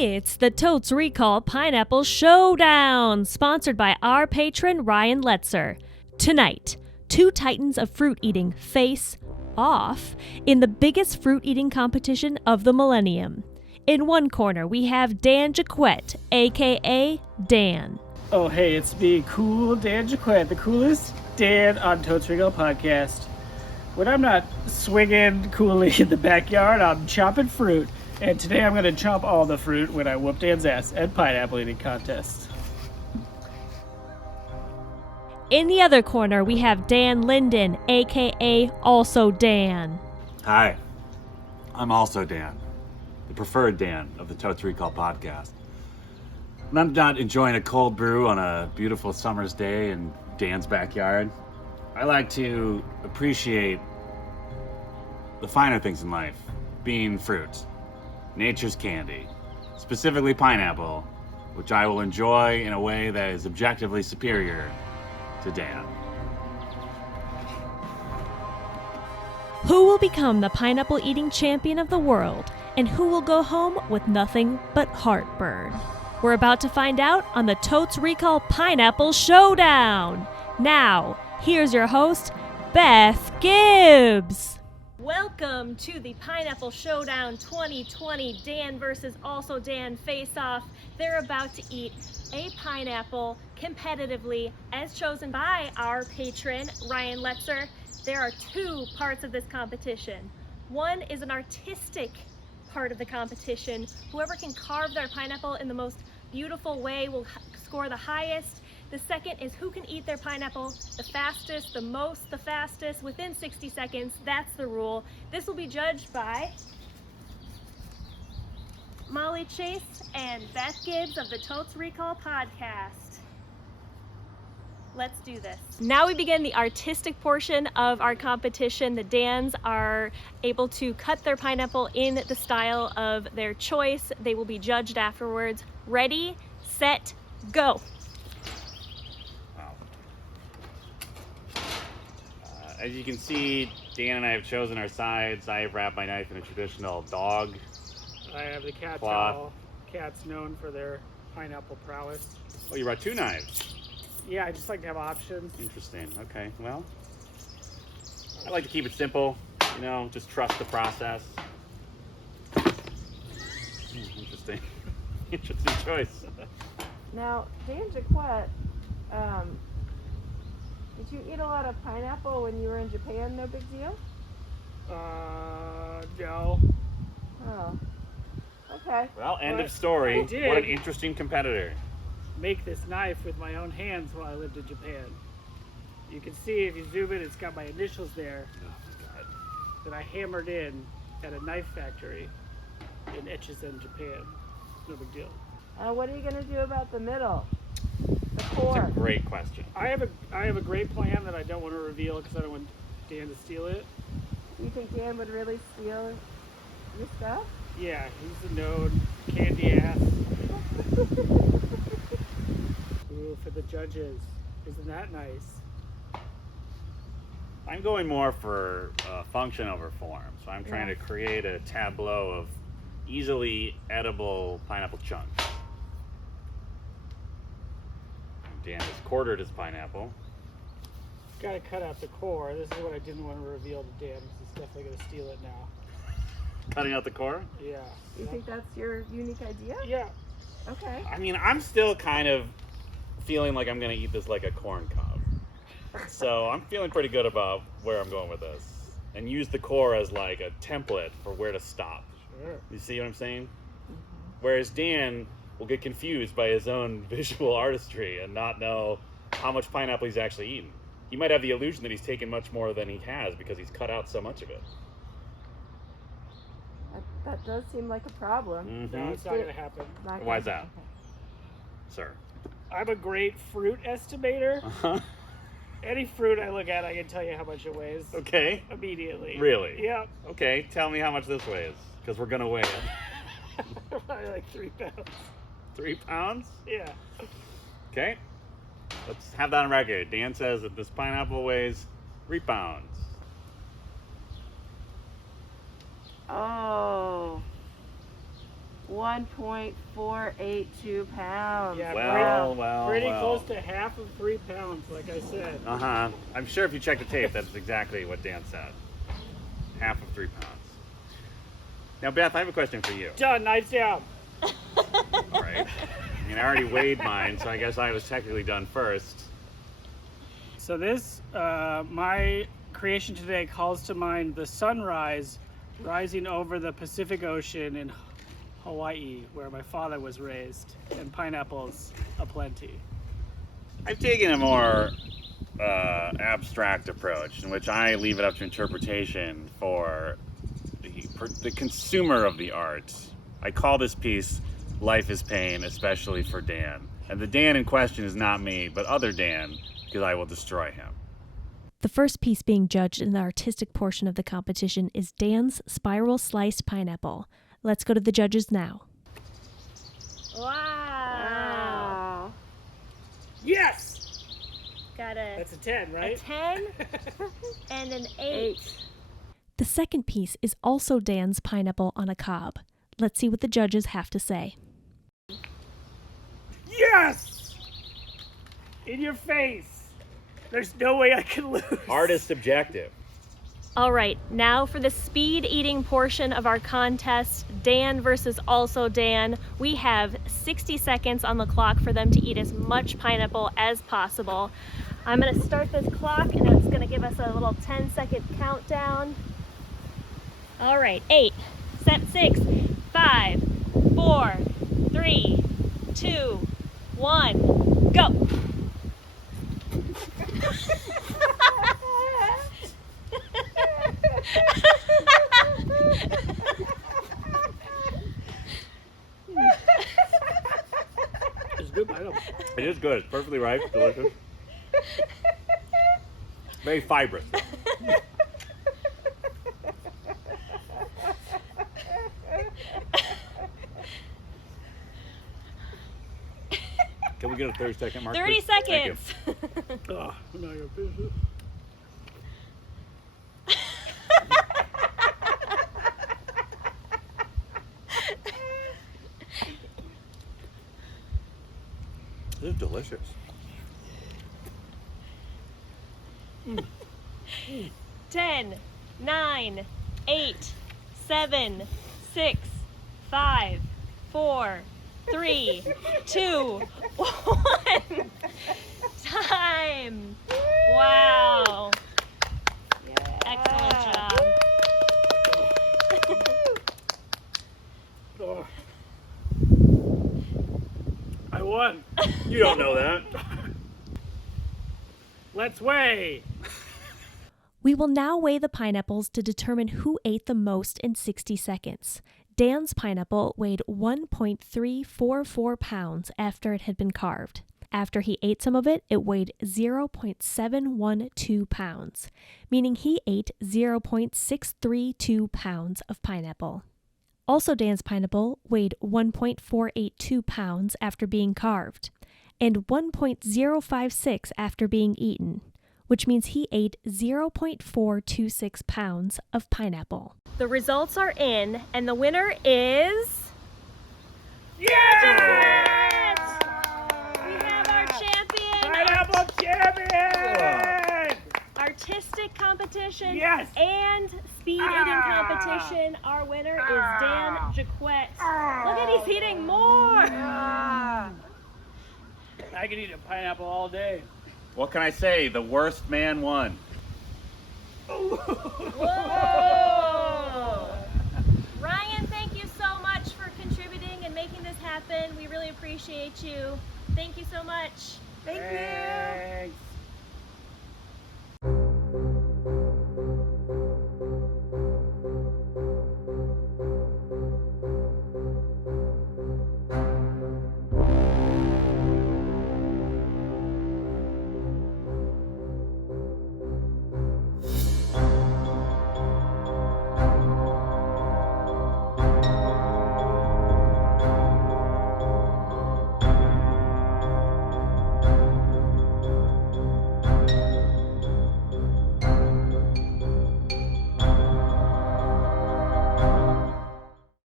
It's the Totes Recall Pineapple Showdown, sponsored by our patron Ryan Letzer. Tonight, two titans of fruit eating face off in the biggest fruit eating competition of the millennium. In one corner, we have Dan Jaquette, aka Dan. Oh, hey, it's me, Cool Dan Jaquette, the coolest Dan on Totes Recall Podcast. When I'm not swinging coolly in the backyard, I'm chopping fruit. And today I'm going to chomp all the fruit when I whoop Dan's ass at pineapple eating contest. In the other corner, we have Dan Linden, aka also Dan. Hi, I'm also Dan, the preferred Dan of the Totes Recall Podcast. When I'm not enjoying a cold brew on a beautiful summer's day in Dan's backyard, I like to appreciate the finer things in life, being fruit, nature's candy, specifically pineapple, which I will enjoy in a way that is objectively superior to Dan. Who will become the pineapple eating champion of the world, and who will go home with nothing but heartburn? We're about to find out on the Totes Recall Pineapple Showdown. Now, here's your host, Beth Gibbs. Welcome to the Pineapple Showdown 2020 Dan versus also Dan face-off. They're about to eat a pineapple competitively as chosen by our patron, Ryan Letzer. There are two parts of this competition. One is an artistic part of the competition. Whoever can carve their pineapple in the most beautiful way will score the highest. The second is who can eat their pineapple the fastest, the most, the fastest, within 60 seconds. That's the rule. This will be judged by Molly Chase and Beth Gibbs of the Totes Recall Podcast. Let's do this. Now we begin the artistic portion of our competition. The Dans are able to cut their pineapple in the style of their choice. They will be judged afterwards. Ready, set, go. As you can see, Dan and I have chosen our sides. I have wrapped my knife in a traditional dog. I have the cat Cloth. towel. Cats known for their pineapple prowess. Oh, you brought two knives. Yeah, I just like to have options. Interesting. Okay, well, I like to keep it simple. You know, just trust the process. Interesting. Interesting choice. Now, Dan Jaquette, did you eat a lot of pineapple when you were in Japan? No big deal? No. Oh. Okay. Well, end What? of story. I did. What an interesting competitor. Make this knife with my own hands while I lived in Japan. You can see if you zoom in, it's got my initials there Oh, that I hammered in at a knife factory in Echizen, Japan. No big deal. What are you going to do about the middle? The That's core? a great question. I have a great plan that I don't want to reveal because I don't want Dan to steal it. Do you think Dan would really steal your stuff? Yeah, he's a known candy ass. Ooh, for the judges. Isn't that nice? I'm going more for function over form. So I'm trying Yeah. to create a tableau of easily edible pineapple chunks. Dan has quartered his pineapple. Gotta cut out the core. This is what I didn't want to reveal to Dan. He's definitely gonna steal it now. Cutting out the core? Yeah. Do you think that's your unique idea? Yeah. Okay. I mean, I'm still kind of feeling like I'm going to eat this like a corn cob. So I'm feeling pretty good about where I'm going with this. And use the core as like a template for where to stop. Sure. You see what I'm saying? Whereas Dan will get confused by his own visual artistry and not know how much pineapple he's actually eaten. He might have the illusion that he's taken much more than he has because he's cut out so much of it. That does seem like a problem. No, it's not gonna happen. Not Why is gonna- that? Sir. I'm a great fruit estimator. Uh-huh. Any fruit I look at, I can tell you how much it weighs Okay. immediately. Really? Yeah. Okay, tell me how much this weighs, because we're going to weigh it. Probably like 3 pounds. 3 pounds? Yeah. Okay. Let's have that on record. Dan says that this pineapple weighs 3 pounds. Oh. 1.482 pounds. Yeah, pretty well. close to half of 3 pounds, like I said. I'm sure if you check the tape, that's exactly what Dan said. Half of 3 pounds. Now, Beth, I have a question for you. Done, knives down. All right. I mean, I already weighed mine, so I guess I was technically done first. So this, my creation today calls to mind the sunrise rising over the Pacific Ocean in Hawaii, where my father was raised, and pineapples aplenty. I've taken a more abstract approach in which I leave it up to interpretation for the consumer of the art. I call this piece Life is Pain, especially for Dan. And the Dan in question is not me, but other Dan, because I will destroy him. The first piece being judged in the artistic portion of the competition is Dan's Spiral Sliced Pineapple. Let's go to the judges now. Wow. Yes! Got a That's a 10, right? 10 and an 8. 8. The second piece is also Dan's Pineapple on a Cob. Let's see what the judges have to say. Yes! In your face. There's no way I can lose. Art is subjective. All right, now for the speed eating portion of our contest, Dan versus also Dan. We have 60 seconds on the clock for them to eat as much pineapple as possible. I'm gonna start this clock and it's gonna give us a little 10-second countdown. All right, 8, 6, 5, 4, 3, 2, 1, go. It's good pineapple. It is good. It's perfectly ripe. Delicious. Very fibrous. Can we get a 30-second mark? 30 please? Thank you. seconds. Oh, I'm not gonna finish it. This is delicious. 10, 9, 8, 7, 6, 5, 4, 3, 2, 1. Time. Wow. Excellent job. Oh. I won. You don't know that. Let's weigh. We will now weigh the pineapples to determine who ate the most in 60 seconds. Dan's pineapple weighed 1.344 pounds after it had been carved. After he ate some of it, it weighed 0.712 pounds, meaning he ate 0.632 pounds of pineapple. Also, Dan's pineapple weighed 1.482 pounds after being carved, and 1.056 after being eaten, which means he ate 0.426 pounds of pineapple. The results are in, and the winner is... Yeah! We have our champion! Pineapple champion! Artistic competition Yes! and speed eating competition. Our winner is Dan Jaquette. Look at he's eating more! I could eat a pineapple all day. What can I say? The worst man won. Whoa! Ryan, thank you so much for contributing and making this happen. We really appreciate you. Thank you so much. Thank you. Thanks.